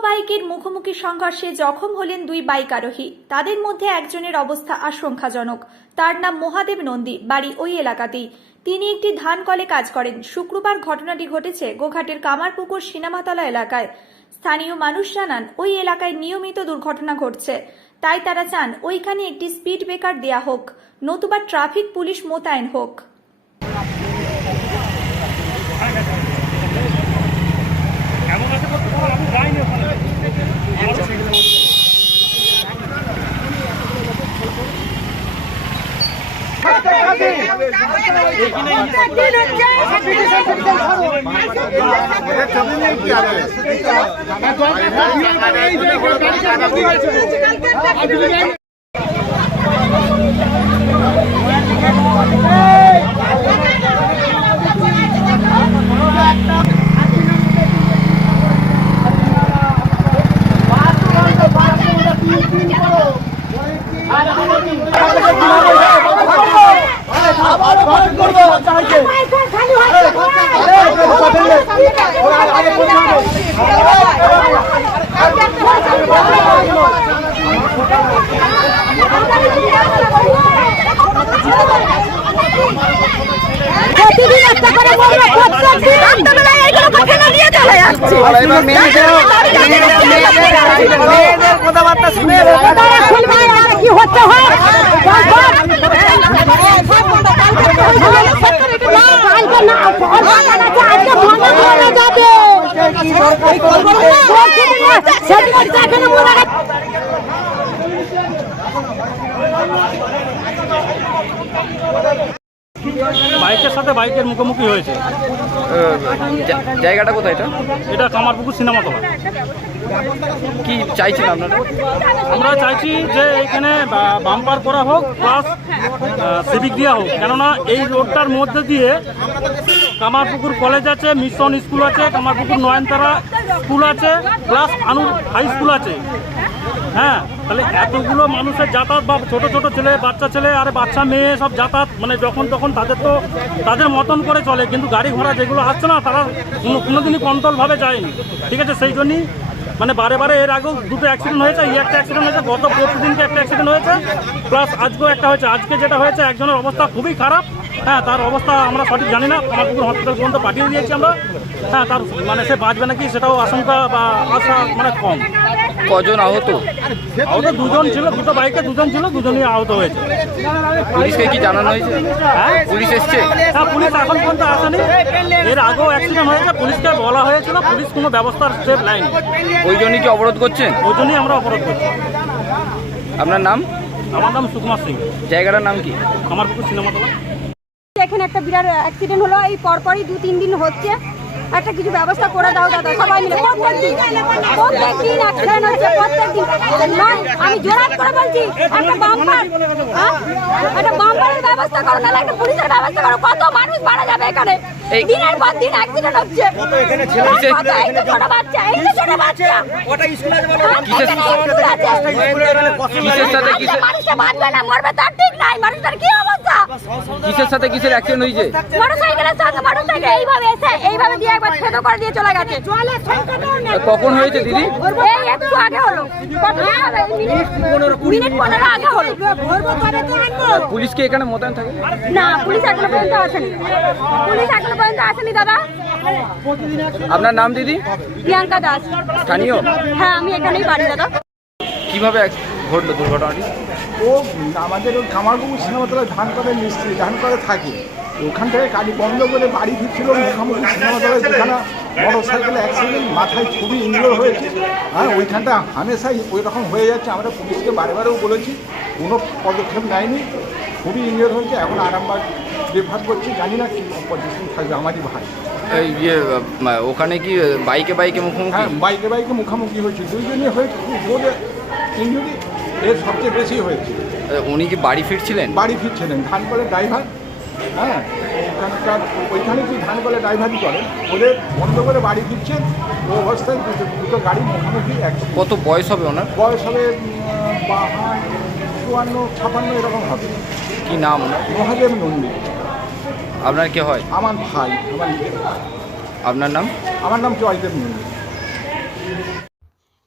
বাইকের মুখোমুখি সংঘর্ষে জখম হলেন দুই বাইক আরোহী। তাদের মধ্যে একজনের অবস্থা আশঙ্কাজনক। তার নাম মহাদেব নন্দী, বাড়ি ওই এলাকাতেই। তিনি একটি ধান কলে কাজ করেন। শুক্রবার ঘটনাটি ঘটেছে গোঘাটের কামারপুকুর সিনেমাতলা এলাকায়। স্থানীয় মানুষ জানান, ওই এলাকায় নিয়মিত দুর্ঘটনা ঘটছে। তাই তারা চান ওইখানে একটি স্পিড ব্রেকার দেয়া হোক, নতুবা ট্রাফিক পুলিশ মোতায়েন হোক। এমন আছে করতে পারো আমি যাইনি ওখানে প্রতিদিন একটা করে বলব প্রত্যেকদিন রাত্রেবেলায় এইগুলো কথা নিয়ে চলে যাচ্ছে মেয়েদের কথাবার্তা শুনে কি হচ্ছে না আজকে বন্ধ করে যাবে সেদিন এখানে বলা বাইকের সাথে বাইকের মুখোমুখি হয়েছে। জায়গাটা কোথায় এটা? এটা কামারপুকুর সিনেমা তো কি চাইছেন আপনারা? আমরা চাইছি যে এইখানে বাম্পার করা হোক প্লাস সিভিক দেওয়া হোক। কেননা এই রোডটার মধ্যে দিয়ে কামারপুকুর কলেজ আছে মিশন স্কুল আছে কামারপুকুর নয়নতারা স্কুল আছে প্লাস আনুর হাই স্কুল আছে। হ্যাঁ তাহলে এতগুলো মানুষের যাতায়াত বা ছোট ছোট ছেলে, বাচ্চা ছেলে, আর বাচ্চা মেয়ে সব যাতায়াত মানে যখন তখন তাদের তো তাদের মতন করে চলে, কিন্তু গাড়ি ঘোড়া যেগুলো আসছে না, তারা কোনো, কোনোদিনই কন্ট্রোলভাবে যায়নি। ঠিক আছে, সেই জন্যই মানে বারে বারে এর আগেও দুটো অ্যাক্সিডেন্ট হয়েছে, এই একটা অ্যাক্সিডেন্ট হয়েছে, গত প্রতিদিনকে একটা অ্যাক্সিডেন্ট হয়েছে প্লাস আজকেও একটা হয়েছে। আজকে যেটা হয়েছে, একজনের অবস্থা খুবই খারাপ। হ্যাঁ তার অবস্থা আমরা সঠিক জানি না কামারপুকুর হসপিটাল পর্যন্ত পাঠিয়ে দিয়েছি আমরা। হ্যাঁ তার মানে সে বাঁচবে নাকি সেটাও আশঙ্কা বা আশা মানে কম। কজন আহত? আহত দুজন ছিল দুটো বাইকে দুজন ছিল দুজনই আহত হয়েছে। পুলিশকে কি জানানো হয়েছে? হ্যাঁ? পুলিশ এসছে? হ্যাঁ পুলিশ এখন পর্যন্ত আসেনি। এর আগেও অ্যাক্সিডেন্ট হয়েছে পুলিশকে বলা হয়েছিল পুলিশ কোনো ব্যবস্থার স্টেপ নেয়নি ওই জন্যই কি অবরোধ করছেন? ওই জন্যই আমরা অবরোধ করছি। আপনার নাম? আমার নাম সুকুমার সিং। জায়গাটার নাম কি? আমার পুকুর সিনেমা এখানে একটা বিরাট অ্যাক্সিডেন্ট হলো এই পরপরই দু তিন দিন হচ্ছে। একটা কিছু ব্যবস্থা করে দাও দাদা সবাই মিলে। প্রত্যেক দিন প্রত্যেক দিন অ্যাক্সিডেন্ট হচ্ছে প্রত্যেক দিন আমি জোরাত করে বলছি একটা বাম্পার হ্যাঁ? একটা বাম্পারের ব্যবস্থা করো নাহলে একটা পুলিশের ব্যবস্থা করো। কত মানুষ মারা যাবে এখানে? দিনের পর দিন অ্যাক্সিডেন্ট হচ্ছে। কত এই ছোট বাচ্চা এই তো ছোট বাচ্চা। স্কুল আছে। কিসের মানুষটা বাঁচবে না মরবে তার ঠিক নাই মানুষটার কি অবস্থা? কিসের সাথে কিসের অ্যাক্সিডেন্ট হয়েছে? মোটরসাইকেলের সাথে মোটরসাইকেল এইভাবে এসে এইভাবে দিয়ে একবার ছেদ করে দিয়ে চলে গেছে। কখন হয়েছে দিদি? এই একটু আগে হলো। হবে? মিনিট মিনিট পনেরো আগে হলো। পুলিশকে এখানে মোতায়েন থাকে? না পুলিশ এখনও পর্যন্ত আসেনি। পুলিশ এখনও পর্যন্ত আসেনি দাদা। আপনার নাম দিদি? প্রিয়াঙ্কা দাস। স্থানীয়? হ্যাঁ আমি এখানেই বাড়ি দাদা। কীভাবে ঘটলো দুর্ঘটনাটি? ও আমাদের ওই কামারপুকুর সিনেমাতলায় ধান করে মিস্ত্রি ধান করে থাকে। ওখান থেকে গাড়ি বন্ধ করে বাড়ি ফিরছিল মুখামুখি সিনেমাতলায় যেখানে মোটর সাইকেল অ্যাক্সিডেন্ট মাথায় খুবই ইঞ্জোর হয়েছে। হ্যাঁ ওইখানটা হামেশাই ওই রকম হয়ে যাচ্ছে। আমরা পুলিশকে বারে বারেও বলেছি কোনো পদক্ষেপ নেয়নি। খুবই ইঞ্জোর হয়েছে। এখন আরামবাগ রেফার করছি জানি না কি পজিশন থাকবে আমারই ভাই। ইয়ে ওখানে কি বাইকে বাইকে মুখোমুখি? হ্যাঁ বাইকে বাইকে মুখামুখি হয়েছে। দুইজনই হয়েছে খুব জোরে ইঞ্জুরি এর সবচেয়ে বেশি হয়েছে। উনি কি বাড়ি ফিরছিলেন? বাড়ি ফিরছিলেন ধান ড্রাইভার। হ্যাঁ ওখানকার ওইখানে কি ধান ড্রাইভারই করেন ওদের বন্ধ করে বাড়ি ফিরছেন। ও অবস্থায় দুটো দুটো গাড়ি মুখোমুখি এক কত বয়স হবে ওনার? বয়স হবে চুয়ান্ন ছাপান্ন এরকম হবে। কি নাম ওনার? মহাদেব নন্দী। আপনার কে হয়? আমার ভাই আমার নিজের ভাই। আপনার নাম? আমার নাম জয়দেব নন্দী।